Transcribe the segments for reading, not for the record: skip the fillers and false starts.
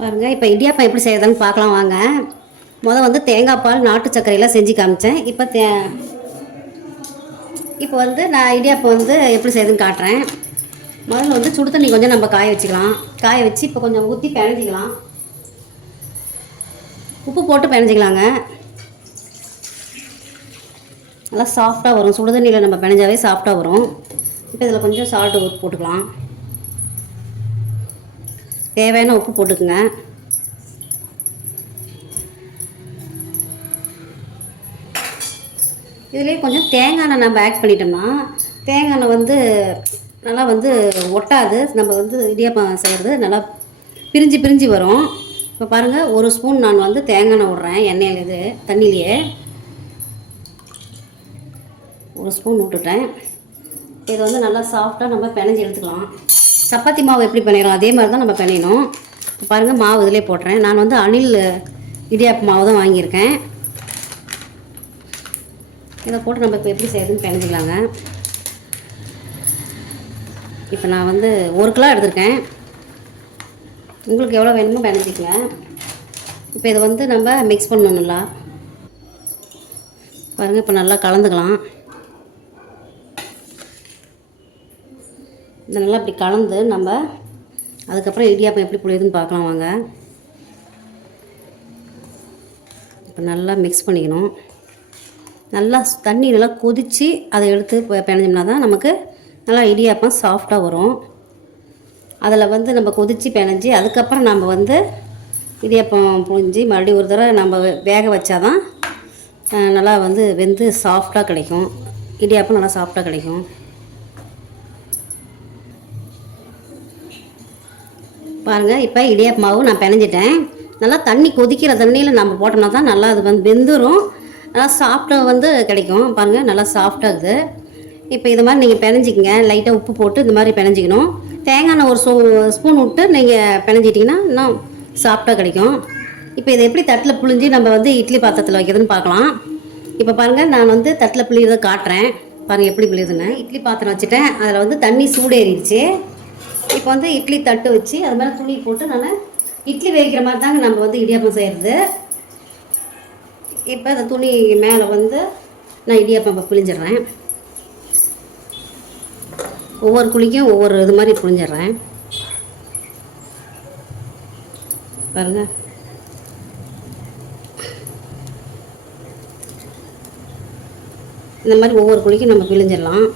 பாருங்கள், இப்போ இடியாப்பம் எப்படி செய்யறதுன்னு பார்க்கலாம் வாங்க. வந்து தேங்காய் பால் நாட்டு சர்க்கரையில் செஞ்சு காமிச்சேன். இப்போ வந்து நான் இடியாப்பம் வந்து எப்படி செய்யுதுன்னு காட்டுறேன். முதல்ல வந்து சுடு தண்ணி கொஞ்சம் நம்ம காய வச்சுக்கலாம். காய வச்சு இப்போ கொஞ்சம் ஊற்றி பிணைஞ்சிக்கலாம். உப்பு போட்டு பிணைஞ்சிக்கலாங்க. நல்லா சாஃப்டாக வரும். சுடு தண்ணியில் நம்ம பிணைஞ்சாவே சாஃப்டாக வரும். இப்போ இதில் கொஞ்சம் சால்ட்டு உப்பு போட்டுக்கலாம். தேவையான உப்பு போட்டுக்குங்க. இதுலேயே கொஞ்சம் தேங்காய் எண்ணெய் நம்ம ஆட் பண்ணிட்டோம்னா தேங்காய் எண்ணெய் வந்து நல்லா வந்து ஒட்டாது. நம்ம வந்து இடியாப்பம் செய்கிறது நல்லா பிரிஞ்சு பிரிஞ்சு வரும். இப்போ பாருங்கள், ஒரு ஸ்பூன் நான் வந்து தேங்காய் எண்ணெய் விட்றேன். எண்ணெயில் இது தண்ணியிலையே ஒரு ஸ்பூன் விட்டுட்டேன். இது வந்து நல்லா சாஃப்டாக நம்ம பிணைஞ்சி எடுத்துக்கலாம். சப்பாத்தி மாவு எப்படி பிணையிறோம் அதே மாதிரி தான் நம்ம பிணையணும். இப்போ பாருங்கள், மாவு இதிலே போட்டுறேன். நான் வந்து அணில் இடியாப்ப மாவு தான் வாங்கியிருக்கேன். இதை போட்டு நம்ம இப்போ எப்படி செய்யறதுன்னு பிணைஞ்சிக்கலாங்க. இப்போ நான் வந்து 1 கிலோ எடுத்திருக்கேன். உங்களுக்கு எவ்வளோ வேணுமோ பிணைஞ்சிக்கங்க. இப்போ இதை வந்து நம்ம மிக்ஸ் பண்ணணும் நல்லா. பாருங்கள், இப்போ நல்லா கலந்துக்கலாம். இதை நல்லா இப்படி கலந்து நம்ம அதுக்கப்புறம் இடியாப்பம் எப்படி புளியுதுன்னு பார்க்கலாம் வாங்க. இப்போ நல்லா மிக்ஸ் பண்ணிக்கணும். நல்லா தண்ணி நல்லா கொதித்து அதை எடுத்து பிணைஞ்சோம்னா தான் நமக்கு நல்லா இடியாப்பம் சாஃப்டாக வரும். அதில் வந்து நம்ம கொதித்து பிணைஞ்சி அதுக்கப்புறம் நம்ம வந்து இடியாப்பம் புழிஞ்சி மறுபடியும் ஒரு தடவை நம்ம வேக வச்சா தான் நல்லா வந்து வெந்து சாஃப்டாக கிடைக்கும். இடியாப்பம் நல்லா சாஃப்டாக கிடைக்கும். பாருங்கள், இப்போ இடியாப்ப மாவு நான் பிணைஞ்சிட்டேன். நல்லா தண்ணி கொதிக்கிற தண்ணியில் நம்ம போட்டோம்னா தான் நல்லா அது வந்து வெந்துடும். நல்லா சாஃப்டாக வந்து கிடைக்கும். பாருங்கள், நல்லா சாஃப்டாகுது. இப்போ இது மாதிரி நீங்கள் பிணைஞ்சிக்கங்க. லைட்டாக உப்பு போட்டு இந்த மாதிரி பிணைஞ்சிக்கணும். தேங்காய் எண்ணெய் ஒரு ஸ்பூன் விட்டு நீங்கள் பிணைஞ்சிட்டிங்கன்னா இன்னும் சாஃப்டாக கிடைக்கும். இப்போ இதை எப்படி தட்டில் புழிஞ்சி நம்ம வந்து இட்லி பாத்திரத்தில் வைக்கிறதுன்னு பார்க்கலாம். இப்போ பாருங்கள், நான் வந்து தட்டில் புளியதை காட்டுறேன். பாருங்கள் எப்படி புளியுதுன்னு. இட்லி பாத்திரம் வச்சுட்டேன். அதில் வந்து தண்ணி சூடேறிடுச்சு. இப்போ வந்து இட்லி தட்டு வச்சு அது மேலே துணி போட்டு நான் இட்லி வேகிற மாதிரி தாங்க நம்ம வந்து இடியாப்பம் செய்கிறது. இப்போ அந்த துணி மேலே வந்து நான் இடியாப்பம் புழிஞ்சிட்றேன். ஒவ்வொரு குழிக்கும் ஒவ்வொரு இது மாதிரி புழிஞ்சிட்றேன். பாருங்கள், இந்த மாதிரி ஒவ்வொரு குழிக்கும் நம்ம பிழிஞ்சிடலாம்.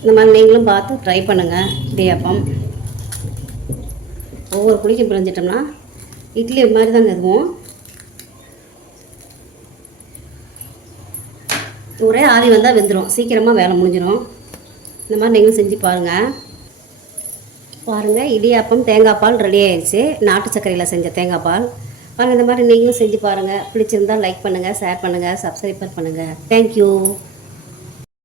இந்த மாதிரி நீங்களும் பார்த்து ட்ரை பண்ணுங்கள். இடியாப்பம் ஒவ்வொரு குழிக்கும் பிழிஞ்சிட்டோம்னா இட்லி மாதிரி தாங்க இதுவும். ஒரே ஆவி வந்தால் வெந்துடும். சீக்கிரமாக வேலை முடிஞ்சிடும். இந்த மாதிரி நீங்களும் செஞ்சு பாருங்கள். பாருங்கள், இடியாப்பம் தேங்காய் பால் ரெடி ஆயிடுச்சு. நாட்டு சர்க்கரையில் செஞ்ச தேங்காய் பால். பாருங்கள், இந்த மாதிரி நீங்களும் செஞ்சு பாருங்கள். பிடிச்சிருந்தால் லைக் பண்ணுங்கள், ஷேர் பண்ணுங்கள், சப்ஸ்கிரைப் பண்ணுங்கள். தேங்க்யூ.